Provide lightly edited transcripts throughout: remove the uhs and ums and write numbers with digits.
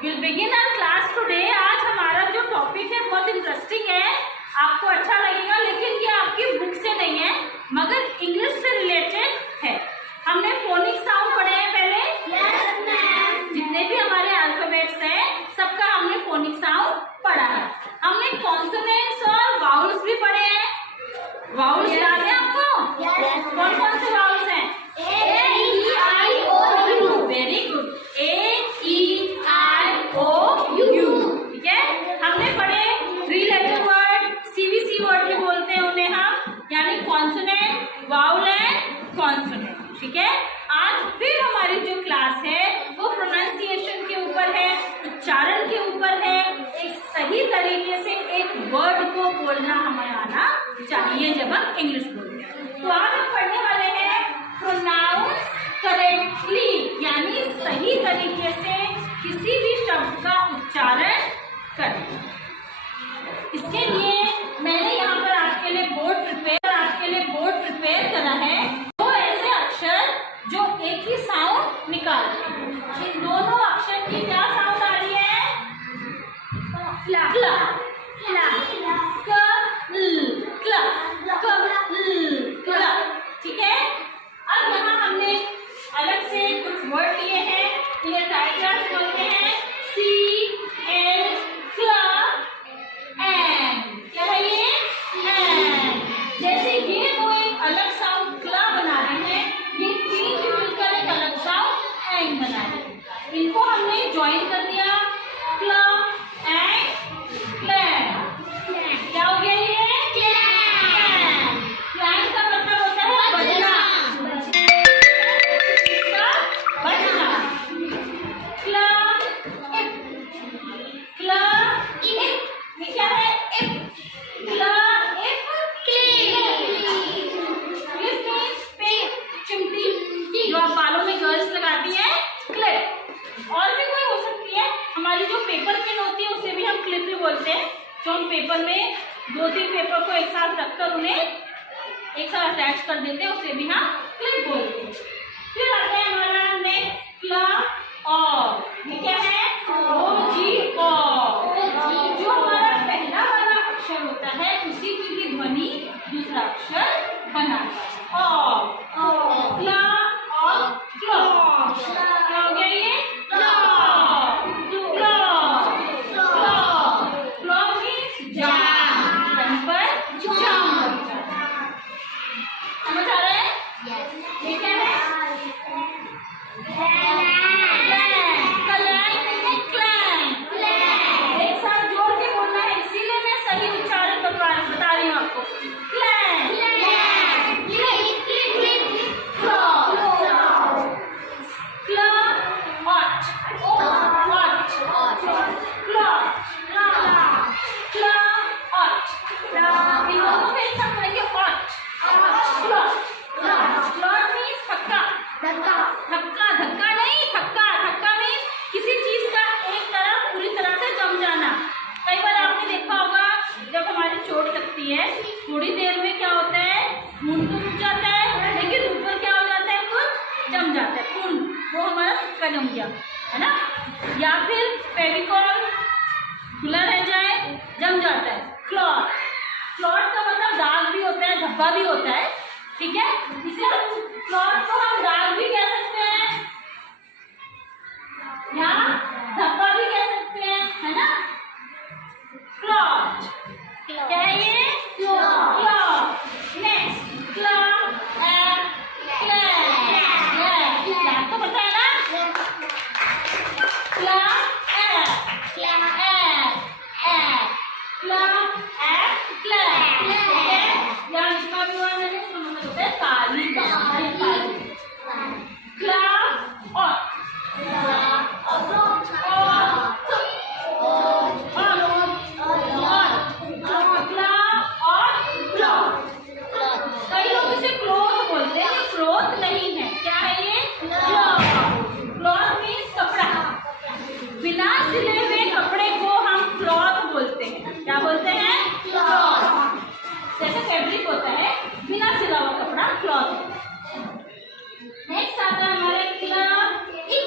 We'll begin our class today. आज हमारा जो टॉपिक है बहुत इंटरेस्टिंग है, आपको अच्छा लगेगा, लेकिन ये आपकी बुक से नहीं है मगर इंग्लिश से रिलेटेड है। हमने फोनिक साउंड पढ़े हैं पहले। Yes, ma'am. जितने भी हमारे अल्फाबेट्स हैं सबका हमने फोनिक साउंड पढ़ा है। हमने कॉन्सोनेंट्स और वाउल्स भी पढ़े हैं। वाउल्स याद है आपको? Yes. कौन कौन से वाउल्स हैं? A, E, I, O, U. Very good. A-E-I-O-U। ठीक है, हमने पढ़े 3 लेटर वर्ड, CVC वर्ड भी बोलते हैं उन्हें हम, यानी कॉन्सोनेंट, वाउल एंड कॉन्सोनेंट। ठीक है, आज फिर हमारी जो क्लास है वो प्रोनाउंसिएशन के ऊपर है, उच्चारण के ऊपर है। एक सही तरीके से एक वर्ड को बोलना हमें आना चाहिए जब हम इंग्लिश बोलते हैं। तो आज हम पढ़ने वाले हैं प्रोनाउंस करेक्टली, यानी सही तरीके से किसी भी शब्द का उच्चारण करें। इसके लिए मैंने यहाँ पर आपके लिए बोर्ड प्रिपेयर करा है। दो ऐसे अक्षर जो एक ही साउंड निकालते हैं। इन दोनों अक्षर की क्या साउंड आ रही है? क्ला, क्ला, क्ला। ठीक है, अब यहाँ हमने अलग से कुछ वर्ड लिए हैं, इन्हें टाइटल्स बोलते हैं। C L क्ला एन, क्या है ये? एन। जैसे ये दो एक अलग साउंड क्ला बना रहे हैं, ये तीन भी मिलकर एक अलग साउंड एन बना रहे हैं। इनको हमने ज्वाइन कर दिया, क्ला एंड क्लैन। क्या हो गया ये? क्लैन। क्लैन का मतलब होता है बजना, बजना। क्ला इप, क्ला इप, ये क्या है? इप, क्ला इप क्लिप। क्लिप मीन्स पिन, चिमटी जो आप बालों में गर्ल्स लगाती हैं, क्लिप। और भी कोई हो सकती है, हमारी जो पेपर पिन होती है उसे भी हम क्लिप भी बोलते हैं। जो हम पेपर में 2-3 पेपर को एक साथ रखकर उन्हें एक साथ अटैच कर देते हैं, उसे भी हम क्लिप बोलते हैं। फिर आता है हमारा नेक्स्ट क्ला और, ये क्या है? O-G और। जो हमारा पहला वाला अक्षर होता है उसी की भी ध्वनि दूसरा अक्षर बनाता है। और क्ला और क्लॉ। क्या हो गया ये? समझ आ रहा है? ये क्या है? एक साथ जोड़ के बोलना है, इसीलिए मैं सही उच्चारण बता रही हूँ आपको। क्लैन, धक्का नहीं, धक्का मीन्स किसी चीज का एक तरफ पूरी तरह से जम जाना। कई बार आपने देखा होगा जब हमारी चोट लगती है थोड़ी देर में क्या होता है, खून तो रुक जाता है लेकिन ऊपर क्या हो जाता है, कुछ जम जाता है, खून वो हमारा का जम गया है ना। या फिर फेविकॉल खुला रह जाए, जम जाता है। क्लॉट, क्लॉट का मतलब दाग भी होता है, धब्बा भी होता है। ठीक है, इसे क्लॉट को हम दाग भी कह सकते हैं या धब्बा भी कह सकते हैं, है ना। क्लॉट, क्या है ये? क्लॉट। नेक्स्ट क्ला एंड क्लैन, तो पता है ना? क्ला एंड क्ला एंड क्लैन। या इसका भी वर्ड है, इसका मतलब होता है ताली का। क्ला और कई लोग इसे क्लॉथ बोलते हैं, क्लॉथ नहीं है। क्या है ये? क्लॉथ मीन्स कपड़ा। बिना सिले हुए कपड़े को हम क्लॉथ बोलते हैं। क्या बोलते हैं? क्लॉथ। जैसे फैब्रिक होता है, बिना सिला हुआ कपड़ा क्लॉथ। नेक्स्ट आता है हमारे क्ला इक,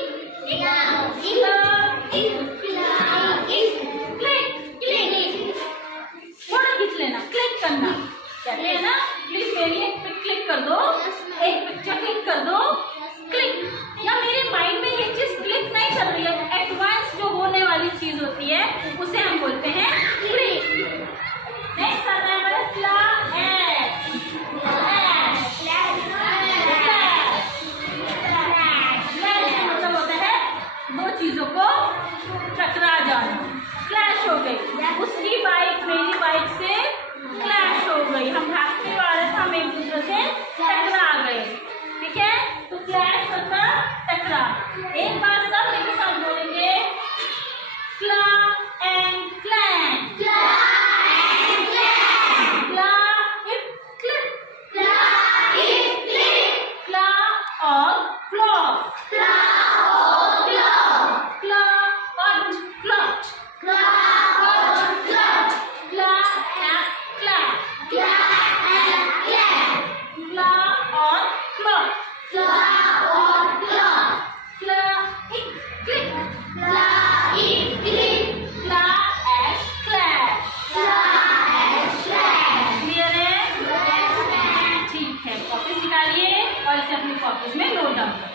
इसमें नोट डाउन करो।